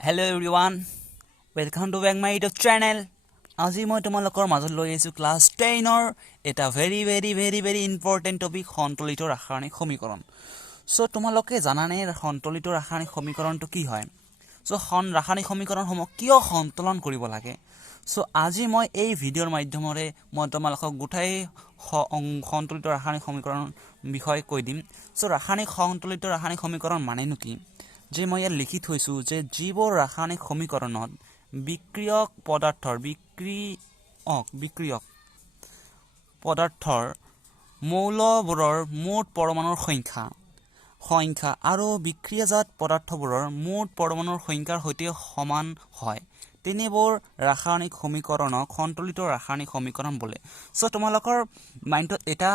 Hello everyone, welcome to back my YouTube channel. আজি মই তোমালোকৰ মাজত লৈ আহিছো ক্লাছ 10 ৰ এটা very important topic সন্তুলিত ৰাসায়নিক সমীকৰণ। সো তোমালোকে জানানে সন্তুলিত ৰাসায়নিক সমীকৰণটো কি হয়? সো ৰাসায়নিক সমীকৰণসমূহ কিয় সন্তুলন কৰিব লাগে? সো আজি মই এই ভিডিঅ'ৰ মাধ্যমেৰে মই তোমালোকক গোটাই সন্তুলিত ৰাসায়নিক সমীকৰণ বিষয়ে কৈ দিম। সো সন্তুলিত ৰাসায়নিক সমীকৰণ মানেনো কি? যে মই ইয়াত লিখি থৈছো যে যিবোৰ ৰাসায়নিক সমীকৰণত বিক্ৰিয়ক পদাৰ্থৰ মৌলবোৰৰ মুঠ পৰমাণুৰ সংখ্যা আৰু বিক্ৰিয়াজাত পদাৰ্থবোৰৰ মুঠ পৰমাণুৰ সংখ্যাৰ সৈতে সমান হয় তেনেবোৰ ৰাসায়নিক সমীকৰণক সন্তুলিত ৰাসায়নিক সমীকৰণ বোলে। সো তোমালোকৰ মাইণ্ডত এটা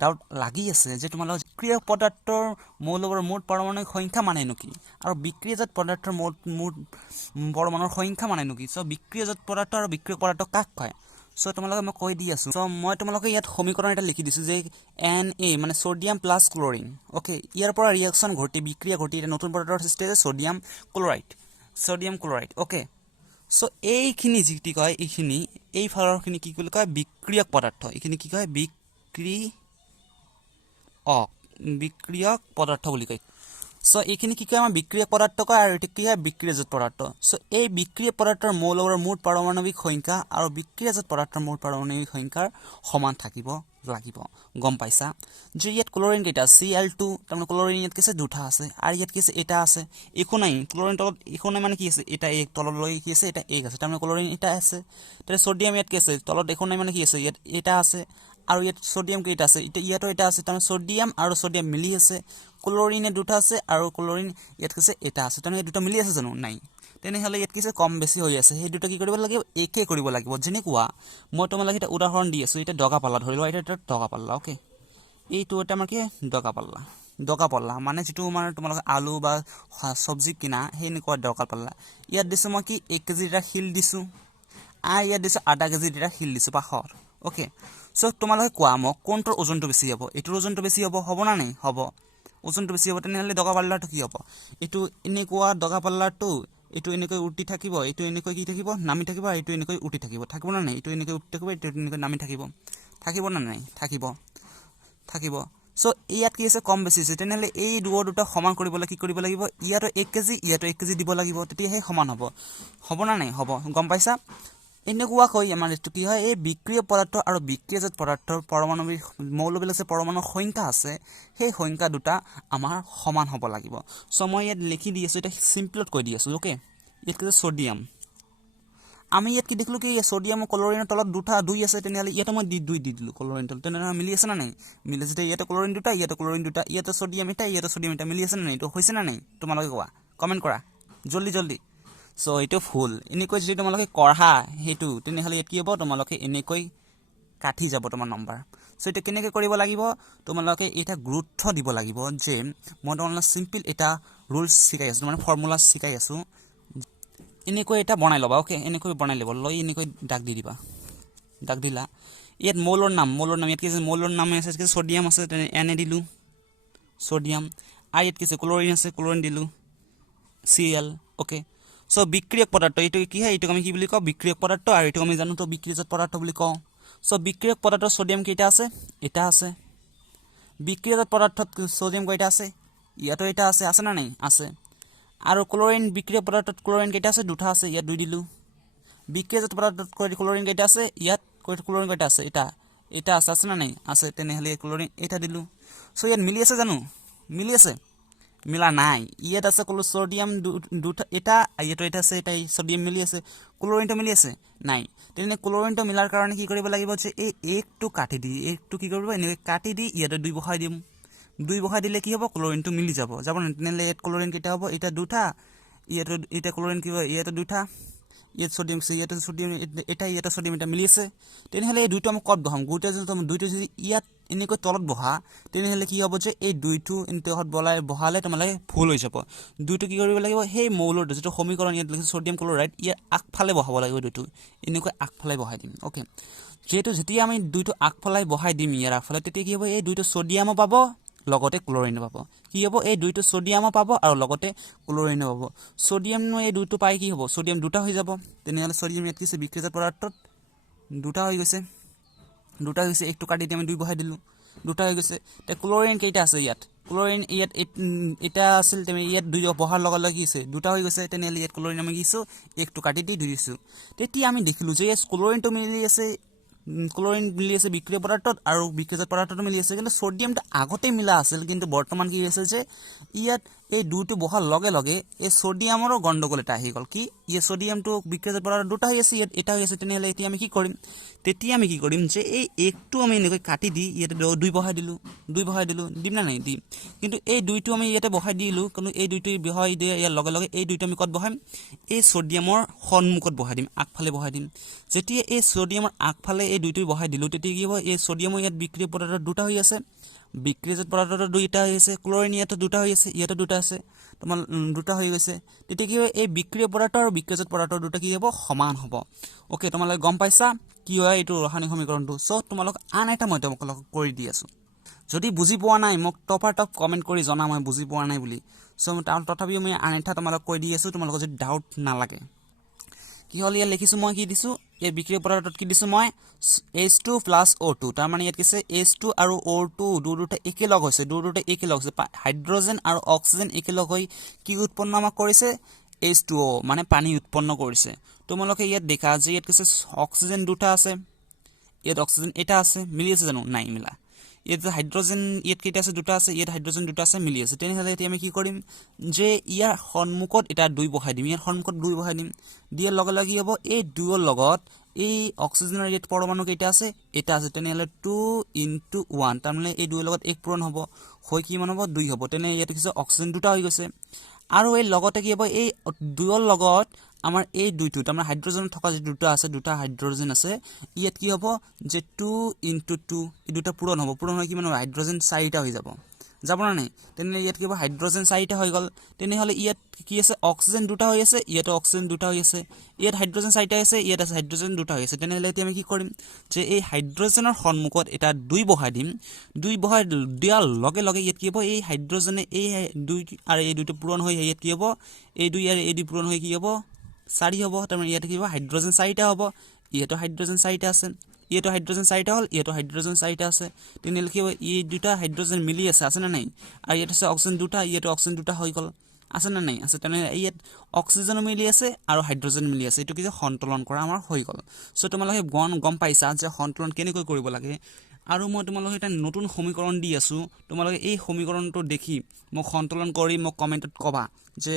ডাউট লাগি আছে যে তোমালোকৰ বিক্ৰিয়ক পদাৰ্থৰ মৌলবোৰৰ মুঠ পৰমাণুৰ সংখ্যা মানেনো কি আৰু বিক্ৰিয়াজাত পদাৰ্থৰ মুঠ পৰমাণুৰ সংখ্যা মানেনো কি? সো বিক্ৰিয়াজাত পদাৰ্থ আৰু বিক্ৰিয়ক পদাৰ্থ কাক কয়? সো তোমালোকে মই কৈ দি আছো। সো মই তোমালোকে ইয়াত সমীকৰণ এটা লিখি দিছো যে Na মানে সোডিয়াম প্লাস ক্লোৰিন। ওকে, ইয়াৰ পৰা ৰিঅ্যাকশন ঘটি বিক্ৰিয়া ঘটি এটা নতুন পদাৰ্থৰ সৃষ্টি হৈছে সোডিয়াম ক্লোৰাইড। ওকে, সো এইখিনি যিটি কয় এই ফালৰখিনি কি বুলি কয় বিক্ৰিয়ক পদাৰ্থ। এইখিনি কি কয় বিক্ৰিয়ক পদাৰ্থ বুলি কয়। সো এইখিনি কি কয় আমাৰ বিক্ৰিয়ক পদাৰ্থ কয় আৰু এটা কি হয় বিক্ৰিয়াজাত পদাৰ্থ। সো এই বিক্ৰিয়ক পদাৰ্থৰ মৌলবোৰৰ মুঠ পাৰমাণৱিক সংখ্যা আৰু বিক্ৰিয়াজাত পদাৰ্থৰ মুঠ পাৰমাণৱিক সংখ্যাৰ সমান থাকিব লাগিব। গম পাইছা যে ইয়াত ক্লোৰিন কেইটা Cl2, তাৰমানে ক্লোৰিন ইয়াত কিছে দুটা আছে আৰু ইয়াত কিছে এটা আছে। একো নাই, ক্লোৰিন তলত একো নাই মানে কি আছে এটা এক তলত লৈ কি আছে এটা এক আছে, তাৰমানে ক্লোৰিন এটা আছে। তাতে সোডিয়াম ইয়াত কি আছে তলত একো নাই মানে কি আছে ইয়াত এটা আছে আৰু ইয়াত সোডিয়াম কেইটা আছে ইয়াতো এটা আছে, তাৰমানে সোডিয়াম আৰু সোডিয়াম মিলি আছে। ক্লোৰিনে দুটা আছে আৰু ক্লোৰিন ইয়াত কিছে এটা আছে, তাৰমানে দুটা মিলি আছে জানো? নাই। তেনেহলে ইয়াত কিছে কম বেছি হৈ আছে, সেই দুটা কি কৰিব লাগিব একে কৰিব লাগিব। যেনেকুৱা মই তোমালোকে এটা উদাহৰণ দি আছো, এটা দগা পাল্লা ধৰি লোৱা, এটা দগা পাল্লা। ওকে, এইটো এটা আমাৰ কি দগা পাল্লা মানে যেটো আমাৰ তোমালোকে আলু বা সবজি কিনা সেই এনেকুৱা দগা পাল্লা। ইয়াত দিছো মই কি 1 কেজি এটা শিল দিছো আৰু ইয়াত দিছো আধা কেজি এটা শিল দিছো পাখৰ। ওকে, সো তোমালোকে কোৱা মোক কোনটোৰ ওজনটো বেছি হ'ব? এইটোৰ ওজনটো বেছি হ'ব না নাই? হ'ব, ওজনটো বেছি হ'ব। তেনেহলে দগা পাল্লাটো কি হ'ব? এইটো এনেকুৱা দগা পাল্লাটো এইটো এনেকৈ উঠি থাকিব, এইটো এনেকৈ কি থাকিব নামি থাকিব, এইটো এনেকৈ উঠি থাকিব না নাই? এইটো এনেকৈ উঠি থাকিব, এইটো এনেকৈ নামি থাকিব না নাই? থাকিব। সো ইয়াত কি আছে কম বেছি আছে, তেনেহলে এই দুটা সমান কৰিবলৈ কি কৰিব লাগিব? ইয়াতো 1 কেজি ইয়াতো 1 কেজি দিব লাগিব, তেতিয়াহে সমান হ'ব না নাই? হ'ব। গম পাইছা? এনেকুৱা কৈ আমাৰ এইটো কি হয় এই বিক্ৰিয়ক পদাৰ্থ আৰু বিক্ৰিয়াজাত পদাৰ্থৰ পৰমাণৱিক মৌলবিলাক যে পৰমাণুৰ সংখ্যা আছে সেই সংখ্যা দুটা আমাৰ সমান হ'ব লাগিব। সো মই ইয়াত লিখি দি আছো, এটা সিম্পলত কৈ দি আছো। ওকে, ইয়াত কি সোডিয়াম, আমি ইয়াত কি দেখিলো কি সোডিয়াম আৰু ক্লোৰিনৰ তলত দুই আছে, তেনেহলে ইয়াতে মই 2 দি দিলো ক্লোৰিন তলত। তেনেহলে মিলি আছে না নাই? মিলি আছে। ইয়াতে ক্লোৰিন দুটা ইয়াতে সোডিয়াম এটা মিলি আছে না নাই? এইটো হৈছে না নাই? তোমালোকে কোৱা, কমেন্ট কৰা জলদি। সো এইটো ফুল এনেকৈ যদি তোমালোকে কৰা হেতু তেনেহলে ইয়াত কি হ'ব তোমালোকে এনেকৈ কাটি যাব তোমাৰ নম্বৰ। সো এটা কেনেকৈ কৰিব লাগিব তোমালোকে এটা গুৰুত্ব দিব লাগিব যে মই তোমালোকক সিম্পল এটা ৰুলস শিকাই আছো, মানে ফৰ্মুলা শিকাই আছো। এনেকৈ এটা বনাই ল'বা। ওকে, এনেকৈ বনাই ল'ব লৈ এনেকৈ দাগ দি দিবা। দাগ দিলা, ইয়াত মৌলৰ নাম ইয়াত কি আছে মৌলৰ নাম আছে কি সোডিয়াম আছে, Na দিলো সোডিয়াম, আৰু ইয়াত কি আছে ক্লোৰিন আছে, ক্লোৰিন দিলো Cl। ওকে, সো বিক্ৰিয়ক পদাৰ্থ এইটো কি হয়? এইটো আমি কি বুলি কওঁ বিক্ৰিয়ক পদাৰ্থ, আৰু এইটো আমি জানো তো বিক্ৰিয়াজাত পদাৰ্থ বুলি কওঁ। সো বিক্ৰিয়ক পদাৰ্থ সোডিয়াম কেইটা আছে? এটা আছে। বিক্ৰিয়াজাত পদাৰ্থত সোডিয়াম কেইটা আছে? ইয়াতো এটা আছে না নাই? আছে। আৰু ক্লোৰিন বিক্ৰিয়ক পদাৰ্থত ক্লোৰিন কেইটা আছে? দুটা আছে, ইয়াত 2 দিলো। বিক্ৰিয়াজাত পদাৰ্থত ক্লোৰিন কেইটা আছে? ইয়াত ক্লোৰিন কেইটা আছে? এটা আছে না নাই? আছে। তেনেহলে ক্লোৰিন এটা দিলো। সো ইয়াত মিলি আছে জানো? মিলি আছে? মিলা নাই। ইয়াত আছে সোডিয়াম দুটা, এটা ইয়াতো এটা আছে, এটা সোডিয়াম মিলি আছে। ক্লোৰিনটো মিলি আছে? নাই। তেনে ক্লোৰিনটো মিলাৰ কাৰণে কি কৰিব লাগিব যে এই একটো কাটি দি একটো কি কৰিব এনেকৈ কাটি দি ইয়াতে 2 বহাই দিম। 2 বহাই দিলে কি হ'ব ক্লোৰিনটো মিলি যাব না? তেনেহলে ইয়াত ক্লোৰিন কেইটা হ'ব? এটা দুটা, ইয়াতো এটা ক্লোৰিন কি হ'ব? ইয়াতো দুটা, ইয়াত সোডিয়াম আছে, ইয়াতো সোডিয়াম ইয়াতো সোডিয়াম এটা মিলি আছে। তেনেহলে এই দুইটো আমি কত বহাম? দুইটো যদি ইয়াত এনেকৈ তলত বহা তেনেহলে কি হ'ব যে এই দুইটো এনেকৈ বহালে তোমালোকে ভুল হৈ যাব। দুইটো কি কৰিব লাগিব সেই মৌলৰ যেটো সমীকৰণ ইয়াত লিখিছো সোডিয়াম ক্লোৰাইড ইয়াৰ আগফালে বহাব লাগিব। দুইটো এনেকৈ আগফালে বহাই দিম। ওকে, যেহেতু যেতিয়া আমি দুইটো আগফালে বহাই দিম ইয়াৰ আগফালে, তেতিয়া কি হ'ব এই দুইটো সোডিয়ামও পাব লগতে ক্লোৰিন পাব কি হ'ব এই দুইটো সোডিয়াম পাব আৰু লগতে ক্লোৰিন পাব সোডিয়াম নো এই দুইটো পাই কি হ'ব সোডিয়াম দুটা হৈ যাব তেনেহলে সোডিয়াম ইয়াত কিছে বিক্রিয়াজাত পদাৰ্থত দুটা হৈ গৈছে একটো কাটি আমি দুই বহাই দিলো দুটা হৈ গৈছে তে ক্লোৰিন কেইটা আছে ইয়াত ক্লোৰিন ইয়াত এটা আছিল তেমে ইয়াত দুই বহাৰ লগ লগ কি আছে দুটা হৈ গৈছে তেনেহলে ইয়াত ক্লোৰিন আমি কিছো একটো কাটি দি দিছো তেতিয়া আমি দেখিলো যে ক্লোৰিনটো মিলি আছে ক্লোৰিন মিলি আছে বিক্ৰিয়া পদাৰ্থত আৰু বিক্ৰিয়াজাত পদাৰ্থত মিলি আছে কিন্তু সোডিয়ামটো আগতে মিলা আছিল কিন্তু বৰ্তমান কি হৈছে যে ইয়াত এই দুটো বহাৰ লগে লগে এই সোডিয়ামৰো গণ্ডগোল এটা আহি গল কি এই সোডিয়ামটো বিক্ৰিয়াজাত পদাৰ্থ দুটা হৈ আছে এটা হৈ আছে তেনেহলে এতিয়া আমি কি কৰিম যে এই একটো আমি এনেকৈ কাটি দি ইয়াতে দুই বহাই দিলো দিম না নাই দিম কিন্তু এই দুইটো আমি ইয়াতে বহাই দিলো কিন্তু এই দুইটো বহাই দিয়া ইয়াৰ লগে লগে এই দুইটো আমি কত বহাম এই সোডিয়ামৰ সন্মুখত বহাই দিম আগফালে বহাই দিম যেতিয়া এই সোডিয়ামৰ আগফালে এই দুইটো বহাই দিলো তেতিয়া কি হ'ব এই সোডিয়ামৰ ইয়াত বিক্ৰিয়া পদাৰ্থ দুটা হৈ আছে বিক্ৰিয়াজাত পদাৰ্থ দুইটা হৈ আছে ক্লোৰিন ইয়াতে দুটা হৈ আছে ইয়াতে দুটা আছে তোমাৰ দুটা হৈ গৈছে তেতিয়া কি হয় এই বিক্ৰিয়া পদাৰ্থ আৰু বিক্ৰিয়াজাত পদাৰ্থ দুটা কি হ'ব সমান হ'ব ওকে তোমালোকে গম পাইছা কি হয় এইটো ৰাসায়নিক সমীকৰণটো সো তোমালোক আন এটা মই তোমালোকক কৰি দি আছো যদি বুজি পোৱা নাই মোক টপাৰ টপ কমেন্ট কৰি জনা মই বুজি পোৱা নাই বুলি সো তথাপিও মই আন এটা তোমালোক কৈ দি আছো তোমালোক যদি ডাউট নালাগে কি হল ইয়া লিখিছো মই কি দিছো এই বিক্রিয়া পদাৰ্থত কি দিছো মই H2 + O2 তাৰ মানে ইয়াত কিছে H2 আৰু O2 দুটা একেলগ হৈছে হাইড্ৰোজেন আৰু অক্সিজেন একেলগ হৈ কি উৎপন্ন আমাক কৰিছে H2O মানে পানী উৎপন্ন কৰিছে তোমালোকে ইয়াত দেখা যে ইয়াত কিছে অক্সিজেন দুটা আছে ইয়াত অক্সিজেন এটা আছে মিলি আছে জানো নাই মিলা ইয়াত হাইড্ৰোজেন ইয়াত কেইটা আছে দুটা আছে ইয়াত হাইড্ৰোজেন দুটা আছে মিলি আছে তেনেহলে এতিয়া আমি কি কৰিম যে ইয়াৰ সন্মুখত এটা দুই বহাই দিম ইয়াৰ সন্মুখত দুই বহাই দিম দিয়াৰ লগে লগে হ'ব এই দুইৰ লগত এই অক্সিজেনৰ ইয়াত পৰমাণু কেইটা আছে এটা আছে তেনেহলে 2 * 1 তাৰ মানে এই দুইৰ লগত এক পূৰণ হ'ব হৈ কি মান হ'ব 2 হ'ব তেনে ইয়াত কিছু অক্সিজেন দুটা হৈ গৈছে আৰু এই লগতে কি হ'ব এই দুইৰ লগত আমাৰ এই দুইটো আমাৰ হাইড্ৰোজেন থকা যে দুটা আছে দুটা হাইড্ৰোজেন আছে ইয়াত কি হ'ব যে 2 * 2 এই দুটা পূৰণ হ'ব পূৰণ হৈ কি মান হাইড্ৰোজেন 4টা হৈ যাব না নাই তেনে ইয়াত কি হ'ব হাইড্ৰোজেন 4টা হৈ গল তেনে হলে ইয়াত কি আছে অক্সিজেন দুটা হৈ আছে ইয়াত অক্সিজেন দুটা হৈ আছে ইয়াত হাইড্ৰোজেন 4টা আছে ইয়াত আছে হাইড্ৰোজেন দুটা হৈ আছে তেনে হলে এতিয়া আমি কি কৰিম যে এই হাইড্ৰোজেনৰ সন্মুখত এটা দুই বহাই দিম দুই বহাই দিয়াৰ লগে লগে ইয়াত কি হ'ব এই হাইড্ৰোজেনে এই দুই আৰু এই দুটো পূৰণ হৈ ইয়াত কি হ'ব এই দুই আৰু এই দুই পূৰণ হৈ কি হ'ব 4 হ'ব তাৰ মানে ইয়াত কি হ'ব হাইড্ৰোজেন 4টা হ'ব ইয়াতো হাইড্ৰোজেন 4টা আছে ইয়াতো হাইড্ৰোজেন 4টা হল ইয়াতো হাইড্ৰোজেন 4টা আছে তেনে কি হ'ব এই দুটা হাইড্ৰোজেন মিলি আছে না নাই আৰু ইয়াত আছে অক্সিজেন দুটা ইয়াতো অক্সিজেন দুটা হৈ গল আছে না নাই আছে তেনে ইয়াত অক্সিজেন মিলি আছে আৰু হাইড্ৰোজেন মিলি আছে এটো কি সন্তুলন কৰা আমাৰ হৈ গল সো তোমালোকে গম পাইছা যে সন্তুলন কেনেকৈ কৰিব লাগে আৰু মই তোমালোকক এটা নতুন সমীকৰণ দি আছো তোমালোকে এই সমীকৰণটো দেখি মোক সন্তুলন কৰি মোক কমেন্টত কবা যে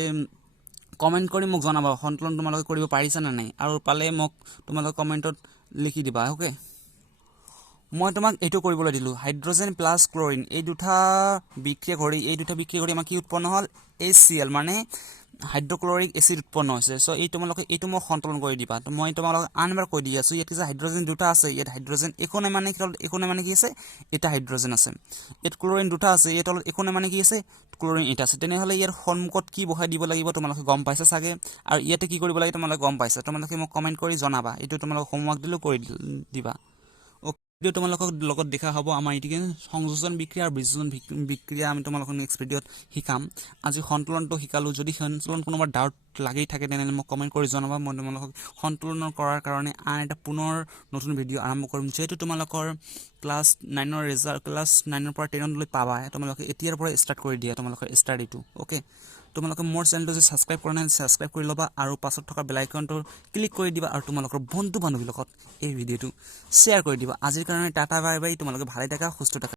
কমেন্ট কৰি মোক জনাবা সন্তুলন তোমালোকে কৰিব পাৰিছা না নাই আৰু পালে মোক তোমালোকে কমেন্টত লিখি দিবা ওকে মই তোমাক এটো কৰিবলৈ দিলো হাইড্ৰোজেন প্লাস ক্লোৰিন এই দুটা বিক্ৰিয়া কৰি আমাৰ কি উৎপন্ন হল HCl মানে হাইড্ৰোক্লোৰিক এসিড উৎপন্ন হৈছে সো এই তোমালোকে এইটো মই সন্তুলন কৰি দিবা তো মই তোমালোকক আনবাৰ কৈ দি আছো ইয়াত কি হাইড্ৰোজেন দুটা আছে ইয়াত হাইড্ৰোজেন একোনে মানে কি আছে এটা হাইড্ৰোজেন আছে ইয়াত ক্লোৰিন দুটা আছে ইয়াত একোনে মানে কি আছে ক্লোৰিন এটা আছে তেনে হলে ইয়াৰ সন্মুখত কি বহাই দিব লাগিব তোমালোকে গম পাইছা সাগে আৰু ইয়াতে কি কৰিব লাগে তোমালোকে গম পাইছা তোমালোকে মোক কমেন্ট কৰি জনাবা এটো তোমালোকক হোমৱৰ্ক দিলো কৰি দিবা ভিডিও তোমালোকক লগত দেখা হ'ব আমাৰ ইটিকে সংযোজন বিক্ৰিয়া আৰু বিযোজন বিক্ৰিয়া আমি তোমালোকক নেক্সট ভিডিওত শিকাম আজি সন্তুলনটো শিকালো যদি সন্তুলন কোনোবা ডাউট লাগি থাকে তেনে মোক কমেন্ট কৰি জনাবা মই তোমালোকক সন্তুলন কৰাৰ কাৰণে আন এটা পুনৰ নতুন ভিডিও আৰম্ভ কৰিম যেটো তোমালোকৰ ক্লাস 9 ৰ ৰিজাল্ট ক্লাস 9 ৰ পৰা 10 লৈ পাবা তোমালোকে এতিয়াৰ পৰা ষ্টাৰ্ট কৰি দিয়া তোমালোকৰ ষ্টাডিটো ওকে তোমালোকে মোৰ চেনেলটো যে সাবস্ক্ৰাইব কৰা নাই সাবস্ক্ৰাইব কৰি লবা আৰু পাছত থকা বেল আইকনটো ক্লিক কৰি দিবা আৰু তোমালোকৰ বন্ধু বান্ধৱীৰ লগত এই ভিডিওটো শেয়াৰ কৰি দিবা আজিৰ কাৰণে টাটা বাই বাই তোমালোকে ভালে থাকা সুস্থ থাকা